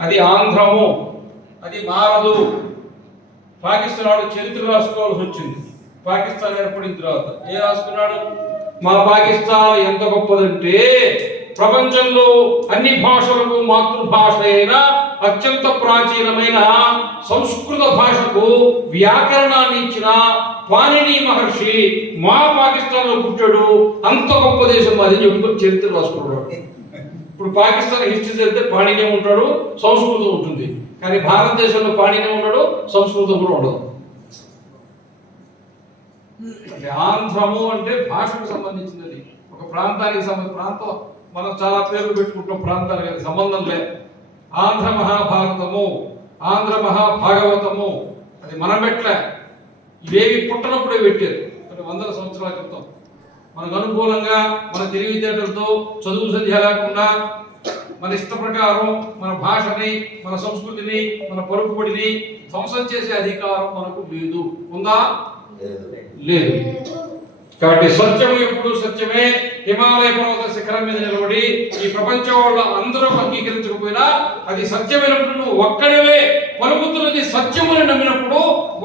అది ఆంధ్రము అది మారదు పాకిస్తాన్ వాడు చరిత్ర రాసుకోవాల్సి వచ్చింది. పాకిస్తాన్ ఏర్పడిన తర్వాత ఏ రాసుకున్నాడు? మా పాకిస్తాన్ ఎంత గొప్పదంటే ప్రపంచంలో అన్ని భాషలకు మాతృభాష అయిన అత్యంత ప్రాచీనమైన సంస్కృత భాషకు వ్యాకరణాన్ని ఇచ్చిన పాణిని మహర్షి మా పాకిస్తాన్లో పుట్టాడు. అంత గొప్ప దేశం అది చెప్పుకుని చరిత్ర రాసుకున్నాడు ఇప్పుడు పాకిస్తాన్ హిస్టరీ చదివితే పాణిన్యం ఉంటాడు సంస్కృతం ఉంటుంది. కానీ భారతదేశంలో పాణిన్యం ఉన్నాడు సంస్కృతం కూడా ఉండదు. అంటే ఆంధ్రము అంటే భాషకు సంబంధించినది. ఒక ప్రాంతానికి సంబంధించిన ప్రాంతం మనం చాలా పేర్లు పెట్టుకుంటాం ప్రాంతాలు కానీ సంబంధం లేదు ఆంధ్ర మహాభారతము ఆంధ్ర మహాభాగవతము అది మనం పెట్టలే ఇవేవి పుట్టనప్పుడే పెట్టారు వందల సంవత్సరాల క్రితం. మనకు అనుకూలంగా మన తెలివితేటలతో చదువు సంధ్య లేకుండా మన ఇష్ట ప్రకారం మన భాషని మన సంస్కృతిని మన పరుపుబడిని ధ్వంసం చేసే అధికారం మనకు లేదు. ఉందా? లేదు. కాబట్టి సత్యము ఎప్పుడు సత్యమే. హిమాలయ పర్వత శిఖరం మీద నిలబడి ఈ ప్రపంచం వాళ్ళు అందరూ అంగీకరించకపోయినా అది సత్యమైనప్పుడు నువ్వు ఒక్కడివే పలుకుతున్నది సత్యమని నమ్మినప్పుడు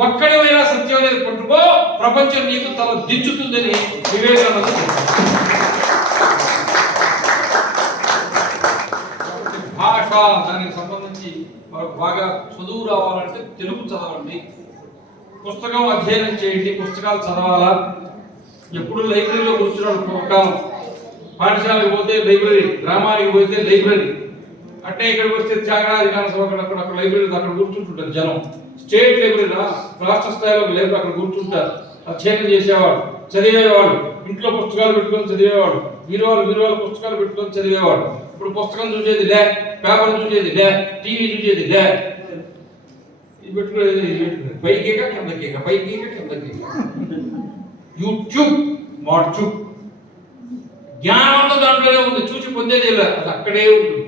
ఒక్కడివైనా సత్యం అనేది పట్టుకో ప్రపంచం నీకు తల దించుతుందని వివేకానంద భాష దానికి సంబంధించి బాగా చదువు రావాలంటే తెలుగు చదవండి. పుస్తకం అధ్యయనం చేయండి పుస్తకాలు చదవాలా? ఎప్పుడు లైబ్రరీలో కూర్చున్నాడు ఒక పాఠశాలకు పోతే లైబ్రరీ గ్రామానికి పోతే లైబ్రరీ. అంటే ఇక్కడికి వస్తే త్యాగరాజ విధానసభ అక్కడ అక్కడ లైబ్రరీ అక్కడ కూర్చుంటుంటారు జనం. స్టేట్ లైబ్రరీలో రాష్ట్ర స్థాయిలో లైబ్రరీ అక్కడ కూర్చుంటారు. అధ్యయనం చేసేవాడు చదివేవాడు ఇంట్లో పుస్తకాలు పెట్టుకొని చదివేవాడు వీరవాళ్ళు వీరవాళ్ళు పుస్తకాలు పెట్టుకొని చదివేవాడు ఇప్పుడు పుస్తకం చూసేది లే పేపర్ చూసేది లే టీవీ చూసేది లే. ఇది పెట్టుకునేది పైకేక కిందకేక పైకేక కిందకేక యూట్యూబ్ వాట్యూబ్ జ్ఞానం ఉన్న దాంట్లోనే ఉంది. చూసి పొందేది లేదు. అది అక్కడే ఉంటుంది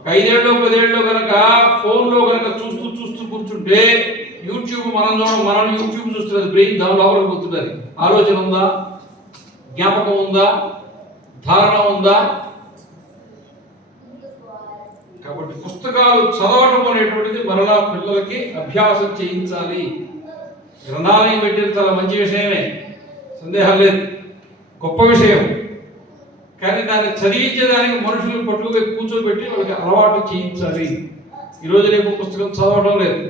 ఒక ఐదేళ్ళు పదేళ్ళు కనుక ఫోన్లో కనుక చూస్తూ చూస్తూ కూర్చుంటే యూట్యూబ్ మనం చూడడం మనం యూట్యూబ్ చూస్తున్నది బ్రెయిన్ దాని లోపలికి పోతున్నది ఆలోచన ఉందా? జ్ఞాపకం ఉందా? ధారణ ఉందా? కాబట్టి పుస్తకాలు చదవటం అనేటువంటిది మరలా పిల్లలకి అభ్యాసం చేయించాలి. గ్రంథాలయం పెట్టేది చాలా మంచి విషయమే. సందేహం లేదు. గొప్ప విషయం. కానీ దాన్ని చదివించడానికి మనుషులు పట్టుకుపోయి కూర్చోబెట్టి వాళ్ళకి అలవాటు చేయించాలి. ఈరోజు రేపు పుస్తకం చదవడం లేదు.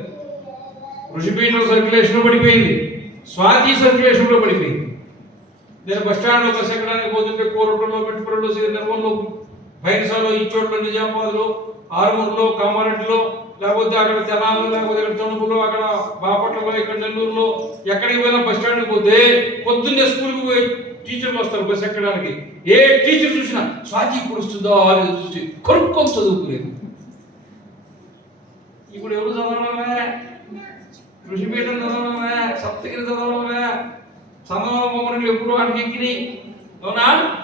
ఋషిపీఠం సర్క్యులేషన్లో పడిపోయింది. స్వాతి సర్క్యులేషన్లో పడిపోయింది. నేను బస్ స్టాండ్లో బస్ ఎక్కడానికి పోతుంటే కోరటంలో మెట్టుపురంలో నిర్మల్లో బైన్సాలో ఈ చోట్ల నిజామాబాద్లో ఆరుమూరులో కామారెడ్డిలో లేకపోతే అక్కడ తెనాలలో లేకపోతే ఇక్కడ తణుకులో అక్కడ బాపట్లలో ఇక్కడ నెల్లూరులో ఎక్కడికి పోయినా బస్ స్టాండ్కి పోతే పొద్దున్నే స్కూల్కి పోయి టీచర్లు వస్తారు బస్ ఎక్కడానికి? ఏ టీచర్ చూసినా స్వాతి ఇప్పుడు వస్తుందో? అని చూసి కొనుక్కొని చదువుకునేది. ఇప్పుడు ఎవరు చదవడమే? ఋషిపీఠం చదవడమే సప్తగిరి చదవడమే చందన బొమ్మలు ఎప్పుడు వాడికి ఎక్కినాయి. అవునా?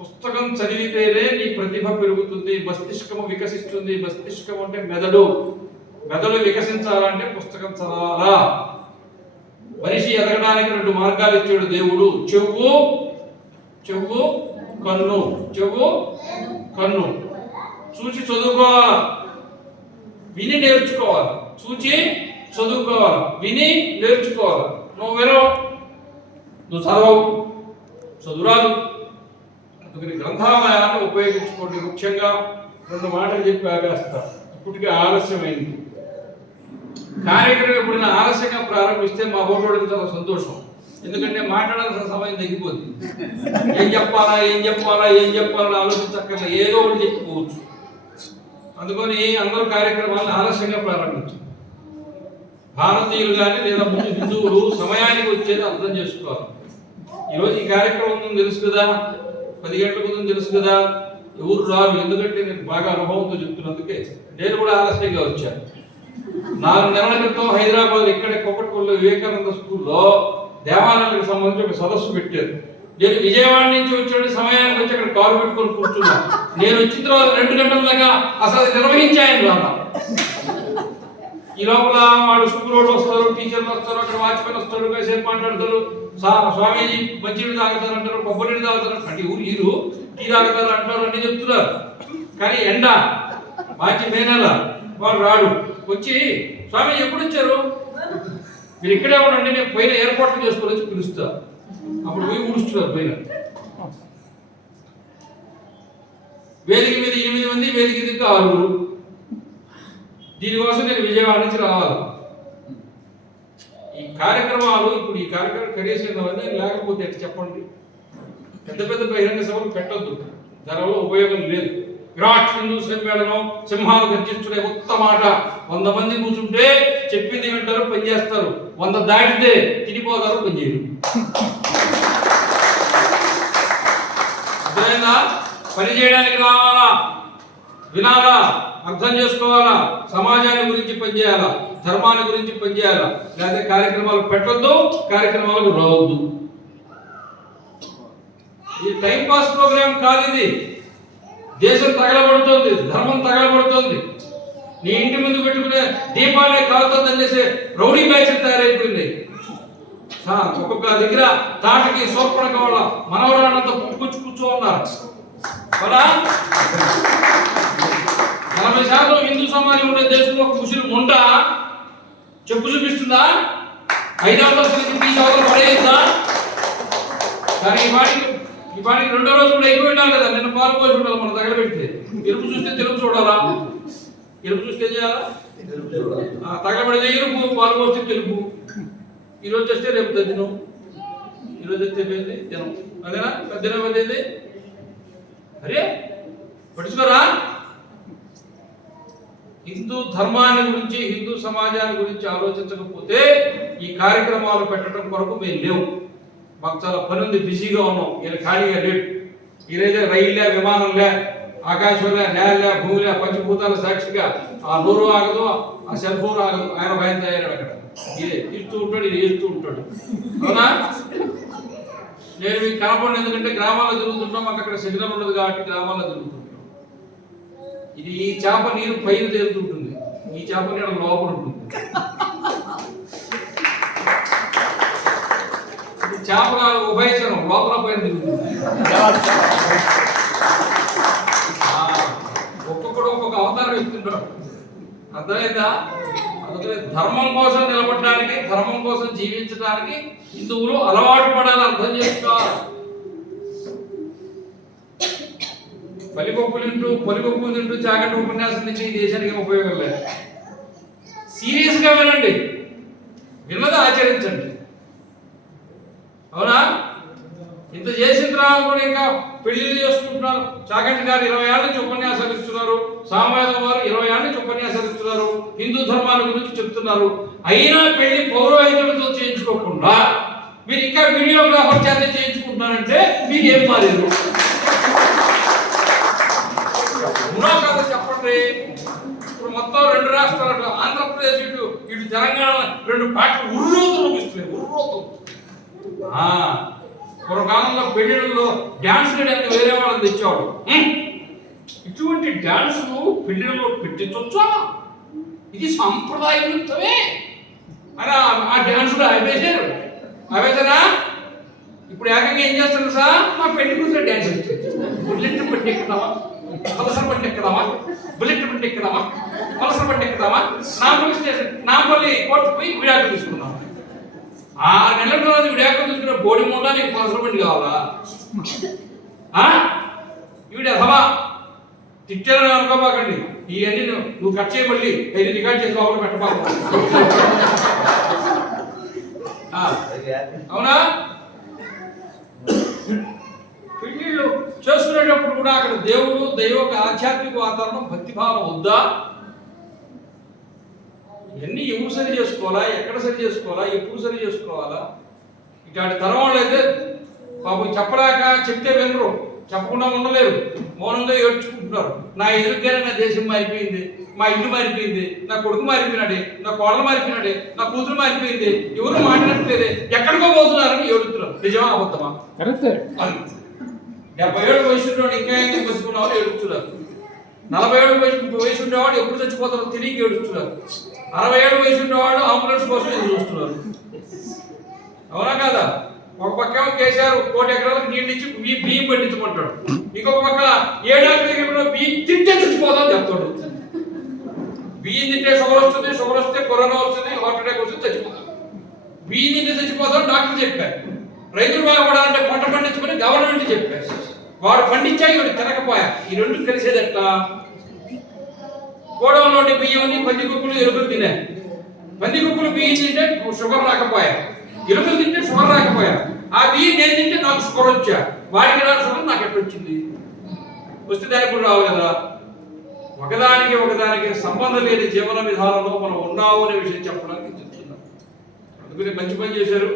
పుస్తకం చదివితేనే నీ ప్రతిభ పెరుగుతుంది మస్తిష్కము వికసిస్తుంది. మస్తిష్కం అంటే మెదడు. మెదడు వికసించాలంటే పుస్తకం చదవాలా? మనిషి ఎదగడానికి రెండు మార్గాలు ఇచ్చాడు దేవుడు. చెవు చెవు కన్ను. చెవు కన్ను. చూసి చదువుకోవాలా? విని నేర్చుకోవాలి? చూచి చదువుకోవాలి? విని నేర్చుకోవాలి? నువ్వు వినవు. నువ్వు చదవవు. చదువురాదు. అందుకని గ్రంథాలయాన్ని ఉపయోగించుకోండి. ముఖ్యంగా రెండు మాటలు చెప్పి ఆపేస్తా. ఇప్పటికే ఆలస్యమైంది. కార్యక్రమం ఎప్పుడైనా ఆలస్యంగా ప్రారంభిస్తే మా ఓటోడికి చాలా సంతోషం. ఎందుకంటే మాట్లాడాల్సిన సమయం తగ్గిపోతుంది ఏం చెప్పాలా ఏం చెప్పాలా ఏం చెప్పాలా ఆలోచించక్కర్లా. ఏదో ఒకటి చెప్పుకోవచ్చు. అందుకని అందరూ కార్యక్రమాలను ఆలస్యంగా ప్రారంభించారు భారతీయులు కానీ లేదా ముందు హిందువులు సమయానికి వచ్చేది అర్థం చేసుకోవాలి. ఈరోజు ఈ కార్యక్రమం ఉందని తెలుసు కదా? పది గంటల ముందు తెలుసు కదా? ఎవరు రారు? ఎందుకంటే నేను బాగా అనుభవంతో చెప్తున్నందుకే నేను కూడా ఆలస్యంగా వచ్చాను. నాలుగు నెలల క్రితం హైదరాబాద్ ఇక్కడే కొప్పటికొల్ల వివేకానంద స్కూల్లో దేవాలయాలకు సంబంధించి ఒక సదస్సు పెట్టారు. నేను విజయవాడ నుంచి వచ్చే సమయానికి వచ్చి అక్కడ కారు పెట్టుకొని కూర్చున్నా. నేను వచ్చిన తర్వాత రెండు గంటల దాకా అసలు నిర్వహించాయని ఈ లోపల వాడు స్కూల్ వాళ్ళు వస్తారు టీచర్లు వస్తారు అక్కడ వాచ్మెన్ వస్తాడు కాసేపు మాట్లాడతారు సా- స్వామీజీ మంచినీళ్ళు తాగుతారు అంటారు కొబ్బరి నీళ్ళు తాగుతారు అంటే ఊరు ఈరు టీ తాగుతారు అంటారు అన్ని చెప్తున్నారు. కానీ ఎండ మార్చి మే నెల వాడు రాడు. వచ్చి స్వామి ఎప్పుడు వచ్చారు? మీరు ఇక్కడే ఉండండి నేను పైన ఏర్పాట్లు చేసుకొని వచ్చి పిలుస్తా. అప్పుడు పోయి ఊడుస్తున్నారు పైన. వేదిక మీద ఎనిమిది మంది వేదిక దిక్కు ఆరుగురు. దీనికోసం నేను విజయవాడ నుంచి రావాలి. ఈ కార్యక్రమాలు ఇప్పుడు ఈ కార్యక్రమం కనీసమైనవన్నీ లేకపోతే చెప్పండి? పెద్ద పెద్ద బహిరంగ సభలు పెట్టొద్దు. దానివల్ల ఉపయోగం లేదు. విరాట్ హిందూ సమ్మేళనం సింహాలు గర్జిస్తుండే కొత్త మాట. వంద మంది కూర్చుంటే చెప్పింది వింటారు పని చేస్తారు. వంద దాటితే తిరిగిపోతారు పని చేయరు. అర్థమైందా? పని చేయడానికి రావాలా? వినాలా? అర్థం చేసుకోవాలా? సమాజాన్ని గురించి పనిచేయాలా ధర్మాన్ని గురించి పనిచేయాలా లేదా కార్యక్రమాలు పెట్టొద్దు కార్యక్రమాలకు రావద్దు. ఈ టైం పాస్ ప్రోగ్రామ్ కాదు ఇది. దేశం తగలబడుతోంది ధర్మం తగలబడుతోంది. నీ ఇంటి ముందు పెట్టుకునే దీపాలే కాలుతో తండేసే రౌడీ బ్యాచ్ తయారైపోయింది. ఒక్కొక్క దగ్గర తాటకి సోర్పడక వల్ల మనవరాళ్ళంతా పుట్టుకొచ్చి కూర్చో ఉన్నారు కదా? నలభై శాతం హిందూ సమాజం ఉండే దేశంలో ఒక ముస్లిం చెప్పు చూపిస్తుందా? ఐదు వందల తీసి పడేయద్దా? కానీ వాడికి ఈ పాటికి రెండో రోజు కూడా అయిపోయి ఉండాలి కదా. నిన్న పాలు పోయి ఉండాలి మనం తగలబెడితే. ఎరుపు చూస్తే తెలుపు చూడాలా? ఎరుపు చూస్తే చేయాలా? తగలబడితే ఎరుపు పాలు పోస్తే తెలుపు. ఈ రోజు వస్తే రేపు దినం ఈ రోజు వస్తే పోయింది దినం అదేనా? తద్దినం పోయింది అరే పట్టించుకోరా? హిందూ ధర్మాన్ని గురించి హిందూ సమాజాన్ని గురించి ఆలోచించకపోతే ఈ కార్యక్రమాలు పెట్టడం కొరకు మేము లేవు. మాకు చాలా పని ఉంది బిజీగా ఉన్నాం. ఈయన ఖాళీగా లేడు. ఈరోజే రైళ్ళే విమానంలే ఆకాశంలే నేలలే భూమిలే పంచభూతాల సాక్షిగా ఆ నూరు ఆగదు ఆ సెల్ ఫోన్ ఆగదు. ఆయన భయం తయారాడు అక్కడ. ఇదే తీస్తూ ఉంటాడు ఇది వేస్తూ ఉంటాడు. అవునా? నేను మీకు కనపడిన ఎందుకంటే గ్రామాల్లో తిరుగుతుంటాం మాకు అక్కడ సిగ్నల్ ఉండదు కాబట్టి గ్రామాల్లో తిరుగుతుంటాం. ఇది ఈ చేప నీరు పైన తేలుతుంటుంది. ఈ చేప నీడ లోపల ఉంటుంది. ఇది చేప ఉభయచరం లోపల పైన ఒక్కొక్కడు ఒక్కొక్క అవతారం ఇస్తుంటాడు అర్థమైందా? అందుకని ధర్మం కోసం నిలబడడానికి ధర్మం కోసం జీవించడానికి హిందువులు అలవాటు పడాలి అర్థం చేసుకోవాలి. పలిపప్పులు తింటూ పొలిపప్పులు తింటూ చాగంటి ఉపన్యాసం నుంచి ఈ దేశానికి ఉపయోగం లేదు. సీరియస్గా వినండి. విన్నది ఆచరించండి. అవునా? ఇంత చేసిన తర్వాత కూడా ఇంకా పెళ్ళిళ్ళు చేసుకుంటున్నారు. చాకటి గారు ఇరవై ఏళ్ళ నుంచి ఉపన్యాసాలు ఇస్తున్నారు. సామవేదం వారు ఇరవై ఏళ్ళ నుంచి ఉపన్యాసాలు ఇస్తున్నారు. హిందూ ధర్మాల గురించి చెప్తున్నారు. అయినా పెళ్ళి పౌరోహితులతో చేయించుకోకుండా మీరు ఇంకా వీడియోగ్రాఫర్ చేత చేయించుకుంటున్నారంటే మీకు ఏం మారేరు ఉన్నా కదా చెప్పండి. ఇప్పుడు మొత్తం రెండు రాష్ట్రాలు ఆంధ్రప్రదేశ్ ఇటు ఇటు తెలంగాణ రెండు పార్టీలు ఉర్రూతులు ఇస్తున్నాయి ఉర్రూతులు. పూర్వకాలంలో పెళ్ళిళ్ళలో డ్యాన్స్ వేయడానికి వేరే వాళ్ళని తెచ్చేవాడు. ఇటువంటి డాన్సులు పెళ్ళిళ్ళలో పెట్టించవచ్చా ఇది సాంప్రదాయ నృత్యమే అని ఆ- డాన్సులు డ్యాన్సులు ఆపేశారు. ఆపేశారా? ఇప్పుడు ఏకంగా ఏం చేస్తున్నారు సార్? మా పెళ్ళి కూతురు డ్యాన్స్ బుల్లెట్ బండి ఎక్కుదామా పలసర బండి ఎక్కుదామా బుల్లెట్ బండి ఎక్కుదామా పలసర బండి ఎక్కుదామా నాంపల్లి స్టేషన్ నాంపల్లి కోర్టు పోయి విడాకులు తీసుకున్నాం. ఆరు నెలల తర్వాత విడాకులు తీసుకున్న బోడి ముండా నీకు పలసర కావాలా? ఆ? ఈవిడ అథవా తిట్టారని అనుకోబాకండి ఇవన్నీ నువ్వు నువ్వు కట్ చేయ మళ్ళీ. రికార్డ్ చేసి లోపల పెట్టబాకు. అవునా? పెళ్ళిళ్ళు చేసుకునేటప్పుడు కూడా అక్కడ దేవుడు దైవ ఆధ్యాత్మిక వాతావరణం భక్తిభావం వద్దా ఎవరు సరి చేసుకోవాలా? ఎక్కడ సరి చేసుకోవాలా? ఎప్పుడు సరి చేసుకోవాలా? ఇట్లాంటి తరం వాళ్ళు అయితే పాపం చెప్పలేక చెప్తే వినరు. చెప్పకుండా ఉండలేరు. మౌనంగా ఏడ్చుకుంటున్నారు. నా ఎదురుగానే నా దేశం మారిపోయింది. మా ఇల్లు మారిపోయింది. నా కొడుకు మారిపోయినాడే. నా కోడలు మారిపోయినాడే. నా కూతురు మారిపోయింది. ఎవరు మాట్లాడట్లేదే. ఎక్కడికో పోతున్నారని ఏడుతున్నారు. నిజమా అబద్ధమా? కరెక్టే. డెబ్బై ఏడు వయసు ఉన్నవాడు ఇంకా ఎందుకు బతుకున్నావు ఏడుస్తున్నారు. నలభై ఏడు వయసు వయసు ఉండేవాడు ఎప్పుడు చచ్చిపోతారో తిరిగి ఏడుస్తున్నారు. అరవై ఏడు వయసు ఉండేవాడు అంబులెన్స్ కోసం ఎదురు చూస్తున్నారు. అవునా కాదా? ఒక పక్క కేసీఆర్ కోటి ఎకరాలకు నీళ్ళు ఇచ్చి మీ బియ్యం పండించమంటాడు. ఇంకొక పక్క ఏడాది బియ్యం తింటే చచ్చిపోతాం చెప్తాడు. బియ్యం తింటే షుగర్ వస్తుంది షుగర్ వస్తే కరోనా వస్తుంది హార్ట్ అటాక్ వస్తుంది చచ్చిపోతాం. బియ్యం తింటే చచ్చిపోతాం డాక్టర్ చెప్పారు. రైతులు బాగుపడాలంటే పంట పండించమని గవర్నమెంట్ చెప్పారు. వాడు పండించాయి వాడు తినకపోయా. ఈ రెండు కలిసేది ఎట్లా ఉండే బియ్యం పందిగుప్పులు కుక్కలు ఎలుకలు తినాయి పంది బియ్యం తింటే షుగర్ రాకపోయా. ఎలుకలు తింటే షుగర్ రాకపోయా. ఆ బియ్యం నేను తింటే నాకు షుగర్ వచ్చా. వాడికి రాని షుగర్ నాకు ఎట్లా వచ్చింది వస్తే దానికి కూడా రావు కదా. ఒకదానికి ఒకదానికి సంబంధం లేని జీవన విధానంలో మనం ఉన్నాము అనే విషయం చెప్పడానికి చెప్తున్నాం. అందుకని మంచి పని చేశారు.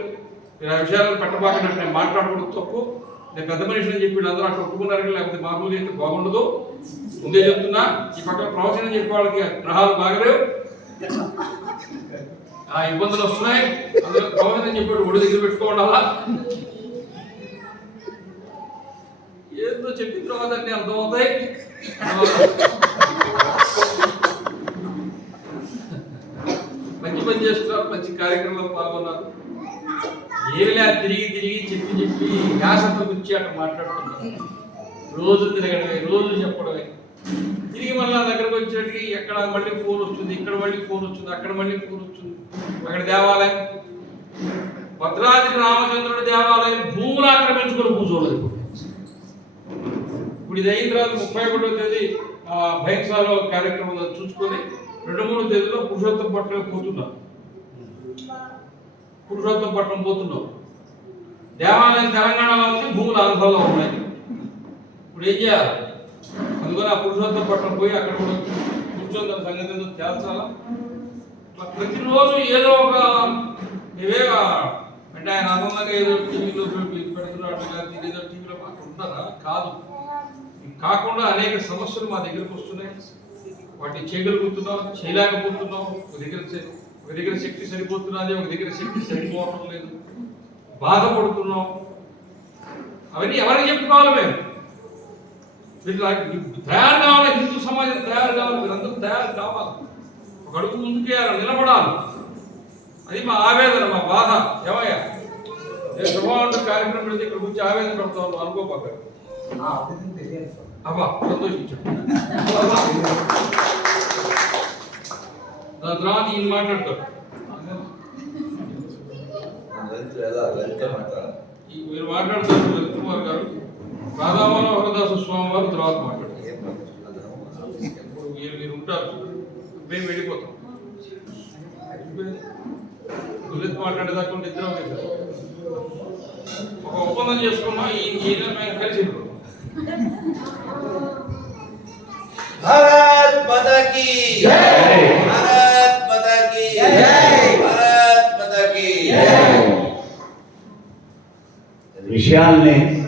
మీరు ఆ విషయాలను పెట్టబాకంటే నేను మాట్లాడకూడదు తప్పు. నేను పెద్ద మనిషిని చెప్పి వీళ్ళందరూ అక్కడ ఒప్పుకున్నారు లేకపోతే మామూలుగా అయితే బాగుండదు? ముందే చెప్తున్నా ఈ పక్కన ప్రవచనం చెప్పే వాళ్ళకి గ్రహాలు బాగలేవు. ఆ ఇబ్బందులు వస్తున్నాయి. అందులో ప్రవచనం చెప్పాడు ఒడి దగ్గర పెట్టుకోవాలా? ఏదో చెప్పిన తర్వాత అన్ని అర్థమవుతాయి. మంచి పని చేస్తున్నారు మంచి కార్యక్రమంలో పాల్గొన్నారు. ఏమిలా తిరిగి తిరిగి చెప్పి చెప్పి యాసంతో గుర్చి అక్కడ మాట్లాడుతున్నారు రోజు తిరగడమే రోజు చెప్పడమే. తిరిగి మళ్ళీ నా దగ్గరకు వచ్చేటికి ఎక్కడ మళ్ళీ ఫోన్ వస్తుంది ఇక్కడ మళ్ళీ ఫోన్ వస్తుంది అక్కడ మళ్ళీ ఫోన్ వస్తుంది. అక్కడ దేవాలయం. భద్రాద్రి రామచంద్రుడి దేవాలయం భూములు ఆక్రమించుకొని కూర్చోలేదు. ఇప్పుడు. ఇది అయిన తర్వాత ముప్పై ఒకటో తేదీ ఆ, భయంసాలో కార్యక్రమం చూసుకొని రెండు మూడు తేదీలో పురుషోత్తం పట్టుకొని పోతున్నాం పురుషోత్తం పట్టణం పోతున్నాం దేవాలయం తెలంగాణలో ఉంది భూములు ఆంధ్రలో ఉన్నాయి. ఇప్పుడు ఏం చేయాలి? అందుకని ఆ పురుషోత్తం పట్టణం పోయి అక్కడ కూడా కూర్చొని దాని సంగతి ఏందో తేల్చాలా? ప్రతిరోజు ఏదో ఒక ఇవే అంటే ఆయన అదనంగా ఏదో టీవీలో పెడుతున్నాడు కానీ ఏదో టీవీలో ఉంటారా కాదు. కాకుండా అనేక సమస్యలు మా దగ్గరకు వస్తున్నాయి. వాటిని చేయగలుగుతున్నాం చేయలేకపోతున్నాం దగ్గర శ- ఒక దగ్గర శక్తి సరిపోతున్నది ఒక దగ్గర శక్తి సరిపోవటం లేదు. బాధపడుతున్నాం. అవన్నీ ఎవరికి చెప్పుకోవాలి మేము? వీళ్ళు తయారు కావాలి హిందూ సమాజం తయారు కావాలి వీరందరూ తయారు కావాలి. ఒక అడుగు ముందుకేయాలి నిలబడాలి. అది మా ఆవేదన మా బాధ. ఏమయ్యా? నేను శుభావంత కార్యక్రమం మీద ఇక్కడ గురించి ఆవేదన పడతాను అనుకోపాక అబ్బా సంతోషించండి. దాని తర్వాత ఈయన మాట్లాడతాడు. మీరు మాట్లాడతారు లలిత్ కుమార్ గారు. రాధామన వరదాసు స్వామి వారు తర్వాత మాట్లాడతారు. మీరు ఉంటారు. మేము వెళ్ళిపోతాం. లలిత్ మాట్లాడేదాకా నిద్ర ఒక ఒప్పందం చేసుకున్నా ఈ ఈయన మేము కలిసి భారత్ మాతాకి జై! ખ્યાલને